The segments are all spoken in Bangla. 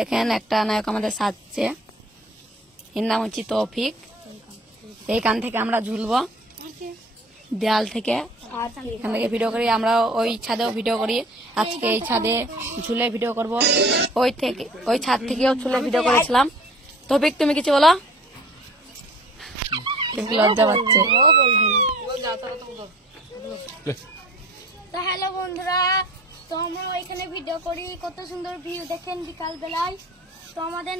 দেখেন একটা নায়ক আমাদের সাজছে, এর নাম হচ্ছে তৌফিক। এইখান থেকে আমরা ঝুলবো দেয়াল থেকে, এখান থেকে ভিডিও করি। আমরা ওই ছাদেও ভিডিও করি, আজকে এই ছাদে ঝুলে ভিডিও করব। ওই ছাদ থেকেও ঝুলে ভিডিও করেছিলাম। তৌফিক তুমি কিছু বলো, লজ্জা পাচ্ছে। তো হ্যালো বন্ধুরা, তো আমরা ওইখানে ভিডিও করি, কত সুন্দর ভিউ দেখেন বিকাল বেলায়। তো আমাদের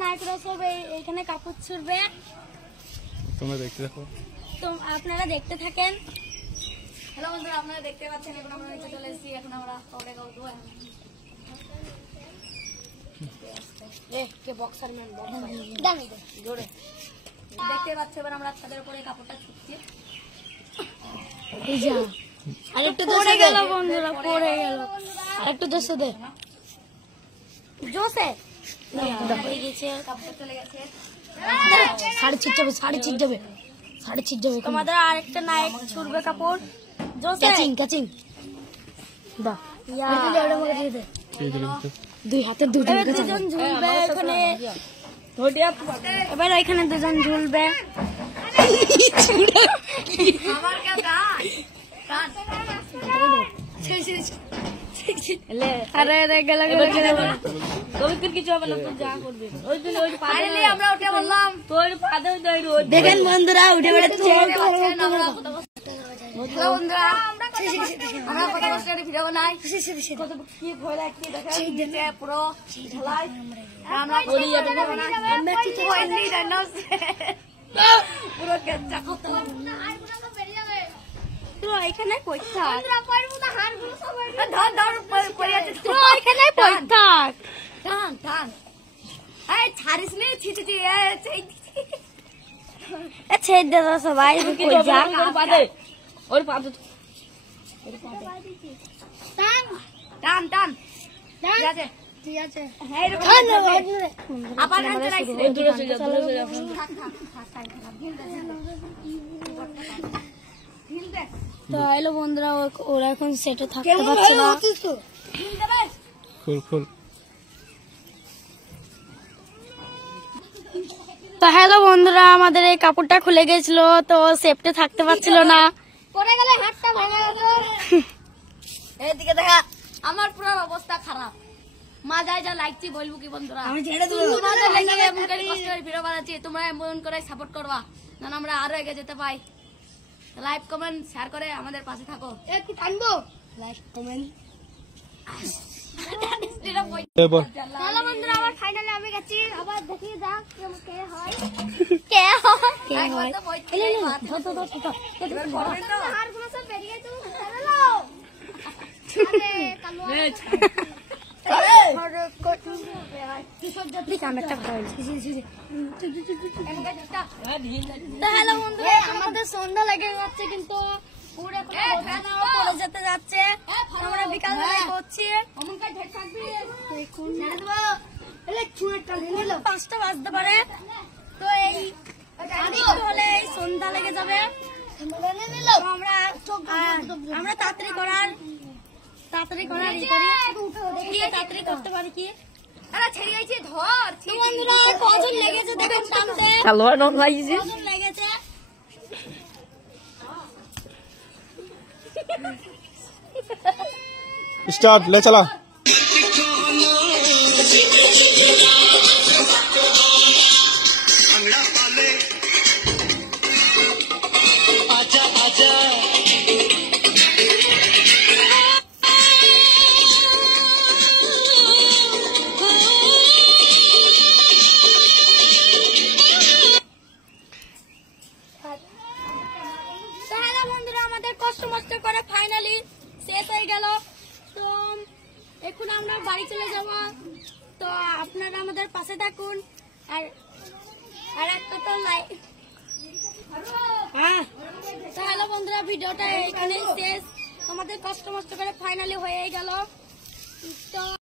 নায়করা সব এইখানে কাপড় ছুড়বে, তোমরা দেখতে থাকো। তো আপনারা দেখতে থাকেন। হ্যালো বন্ধুরা, আপনারা দেখতে পাচ্ছেন এখন আমরা নিচে চলে এসেছি। এখন আমরা কবরে উঠবো। দেখতে পাচ্ছি এবার আমরা ছাদের উপরে কাপড়টা ছুটছি। আরেকটু পড়ে গেল বন্ধুরা, পড়ে গেল। আরেকটু জোসে দে, জোসে হয়ে গেছে, কাপড় চলে গেছে। শাড়ি ছিট যাবে। তোমাদের আরেকটা নায়ক ছুড়বে কাপড়, জোসে ক্যাচিং দা দুই হাতে দুজন ঝুলবে এখানে। এবার এখানে দুজন ঝুলবে। দেখেন বন্ধুরা উঠে বেড়াচ্ছে। আমরা কত কষ্ট করে ভিডিও বানাই, কত কি ভয় লাগছে দেখেন পুরো আমরা পুরো কেচ্চা করতে এখানে পরীক্ষা টান ছাড়িস নি ছেড়ে দে সবাই। টান টান ঠিক আছে। আবার তো হ্যালো বন্ধুরা, ওরা এখন সেটে থাকতে পারছে না। ফুল তো হ্যালো বন্ধুরা, আমাদের এই কাপড়টা খুলে গেছিল, তো সেফটে থাকতে পারছিল না। পরে গেলে হাতটা ভেঙে যাবে। এইদিকে দেখা, আমার পুরো অবস্থা খারাপ। মা যাই যা লাগছি বলবো কি বন্ধুরা, তোমাদের লেগে এমন করে কষ্ট করে ভিডিও বানাচ্ছি, তোমরা এমন করে সাপোর্ট করবা যেন আমরা আরো এগিয়ে যেতে পাই। লাইক কমেন্ট শেয়ার করে আমাদের পাশে থাকো। একটু টানবো, লাইক কমেন্ট। হ্যালো বন্ধুরা, আবার ফাইনালি আমি গেছি। আবার দেখি যাক কে হয়। হাড়গুলো সব বেরিয়ে তো হ্যালো বন্ধুরা, আমাদের সন্ধ্যা লেগে যাচ্ছে, কিন্তু যেতে যাচ্ছে। আমরা বিকাল বেলায় করছি, 5টা বাজতে পারে। তো এই হলে এই সন্ধ্যা লেগে যাবে। আমরা তাড়াতাড়ি করার তাড়াতাড়ি করতে পারি কি। ছেড়ে যাইছে ধর বন্ধুরা, কজন লেগেছে দেখেন টানতে, কজন লেগেছে। स्टार्ट ले चला। आजा आजा বন্ধুরা, আমাদের কষ্ট করে ফাইনালি শেষ হয়ে গেল। তো এখন আমরা বাড়ি চলে যাব। তো আপনারা আমাদের পাশে থাকুন, আর একটা তো লাইক। তো হ্যালো বন্ধুরা, ভিডিওটা এখানে শেষ। আমাদের কষ্ট করে ফাইনালি হয়ে গেল। তো